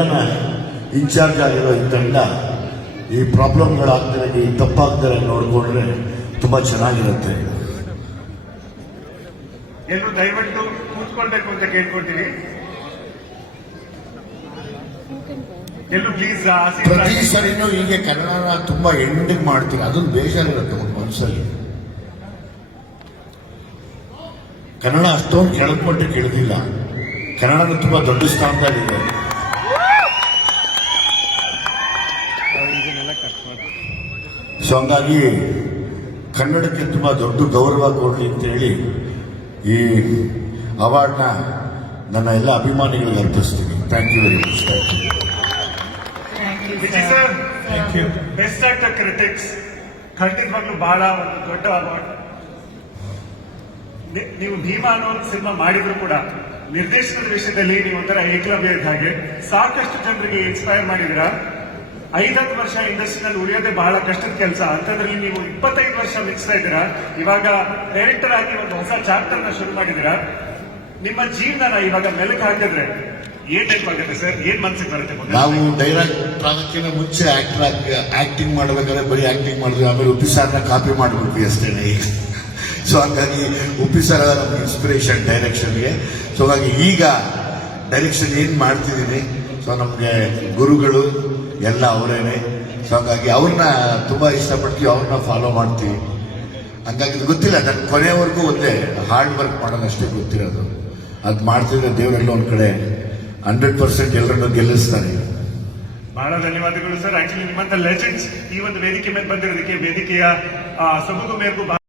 ಕನ್ನಡನ ಇನ್ಚಾರ್ಜ್ ಆಗಿರೋ ಇದ್ದಂಡ ಈ ಪ್ರಾಬ್ಲಮ್ಗಳಾಗ್ತಾರೆ ಈ ತಪ್ಪಾಗ್ತಾರೆ ನೋಡಿಕೊಂಡ್ರೆ ತುಂಬ ಚೆನ್ನಾಗಿರುತ್ತೆ. ಎಲ್ಲರೂ ದಯವಿಟ್ಟು ಕೂತ್ಕೊಳ್ಬೇಕು ಅಂತ ಕೇಳ್ಕೊಳ್ತೀನಿ. ಪ್ರತಿ ಸರಿನೂ ಹೀಗೆ ಕನ್ನಡನ ತುಂಬಾ ಎಂಡಿಗೆ ಮಾಡ್ತೀವಿ ಅದೊಂದು ಬೇಜಾರಿರುತ್ತೆ ಒಂದು ಮನಸ್ಸಲ್ಲಿ ಕನ್ನಡ ಅಷ್ಟೊಂದು ಕೆಳದ ಮಟ್ಟಕ್ಕೆ ಕನ್ನಡದ ಕನ್ನಡನ ತುಂಬಾ ದೊಡ್ಡ ಸ್ಥಾನದಲ್ಲಿದೆ. ಸೊ ಹಂಗಾಗಿ ಕನ್ನಡಕ್ಕೆ ತುಂಬ ದೊಡ್ಡ ಗೌರವ ಕೊಡಲಿ ಅಂತೇಳಿ ಈ ಅವಾರ್ಡ್ನ ನನ್ನ ಎಲ್ಲ ಅಭಿಮಾನಿಗಳಿಗೆ ಅರ್ಪಿಸ್ತೀನಿ. Thank you very much thank you best actor critics ಖಂಡಿತವಾಗ್ಲೂ ಬಹಳ ಒಂದು ದೊಡ್ಡ ಅವಾರ್ಡ್ ನೀವು ಭೀಮಾ ಅನ್ನೋ ಒಂದು ಸಿನಿಮಾ ಮಾಡಿದ್ರು ಕೂಡ ನಿರ್ದೇಶನದ ವಿಷಯದಲ್ಲಿ ನೀವು ಒಂಥರ ಏಕಲವ್ಯ ಇದ್ದ ಹಾಗೆ ಸಾಕಷ್ಟು ಜನರಿಗೆ ಇನ್ಸ್ಪೈರ್ ಮಾಡಿದಿರ ಐದತ್ತು ವರ್ಷ ಇಂಡಸ್ಟ್ರಿನಲ್ಲಿ ಉಳಿಯೋದೇ ಬಹಳ ಕಷ್ಟದ ಕೆಲಸ. ಅಂತಂದ್ರೆ ನೀವು ಇಪ್ಪತ್ತೈದು ವರ್ಷ ಮಿಕ್ಸ್ತಾ ಇದ್ದೀರಾ? ಇವಾಗ ಡೈರೆಕ್ಟರ್ ಆಗಿ ಒಂದು ಹೊಸ ಚಾಪ್ಟರ್ನ ಶುರು ಮಾಡಿದ್ದೀರಾ? ನಿಮ್ಮ ಜೀವನ ಇವಾಗ ಮೆಲುಕು ಹಾಕಿದ್ರೆ ಏನ್ ನೆನಪಾಗುತ್ತೆ ಸರ್ ಏನ್ ಮನ್ಸಿಗೆ ಬರುತ್ತೆ? ನಾವು ಡೈರೆಕ್ಟರ್ ಆಗಕ್ಕಿಂತ ಮುಂಚೆ ಆಕ್ಟರ್ ಆಕ್ಟಿಂಗ್ ಮಾಡ್ಬೇಕಾದ್ರೆ ಬರೀ ಆಕ್ಟಿಂಗ್ ಮಾಡಿದ್ವಿ ಆಮೇಲೆ ಉಪ್ಪಿ ಸಾರ್ನ ಕಾಪಿ ಮಾಡ್ಬಿಟ್ವಿ ಅಷ್ಟೇ ಸೊ ಹಂಗಾಗಿ ಉಪ್ಪಿ ಸರ್ ಇನ್ಸ್ಪಿರೇಷನ್ ಡೈರೆಕ್ಷನ್ಗೆ ಸೊ ಹಾಗಾಗಿ ಈಗ ಡೈರೆಕ್ಷನ್ ಏನು ಮಾಡ್ತಿದ್ದೀನಿ ಸೊ ನಮಗೆ ಗುರುಗಳು ಎಲ್ಲ ಅವರೇನೆ. ಸೊ ಹಂಗಾಗಿ ಅವ್ರನ್ನ ತುಂಬ ಇಷ್ಟಪಡ್ತೀವಿ, ಅವ್ರನ್ನ ಫಾಲೋ ಮಾಡ್ತೀವಿ. ಹಂಗಾಗಿ ಇದು ಗೊತ್ತಿಲ್ಲ ನನ್ನ ಕೊನೆವರೆಗೂ ಒಂದೇ ಹಾರ್ಡ್ ವರ್ಕ್ ಮಾಡೋದಷ್ಟೇ ಗೊತ್ತಿರೋದು. ಅದು ಮಾಡ್ತಿದ್ರೆ ದೇವರೆಲ್ಲ ಒಂದು ಕಡೆ ಹಂಡ್ರೆಡ್ ಪರ್ಸೆಂಟ್ ಎಲ್ಲರನ್ನು ಗೆಲ್ಲಿಸ್ತಾರೆ. ಬಹಳ ಧನ್ಯವಾದಗಳು ಸರ್. ಆಕ್ಚುಲಿ ನಿಮ್ಮಂತ ಲೆಜೆಂಡ್ಸ್ ಈ ಒಂದು ವೇದಿಕೆ ಮೇಲೆ ಬಂದಿರೋದಕ್ಕೆ ವೇದಿಕೆಯ ಸೊಬಗು ಬಹಳ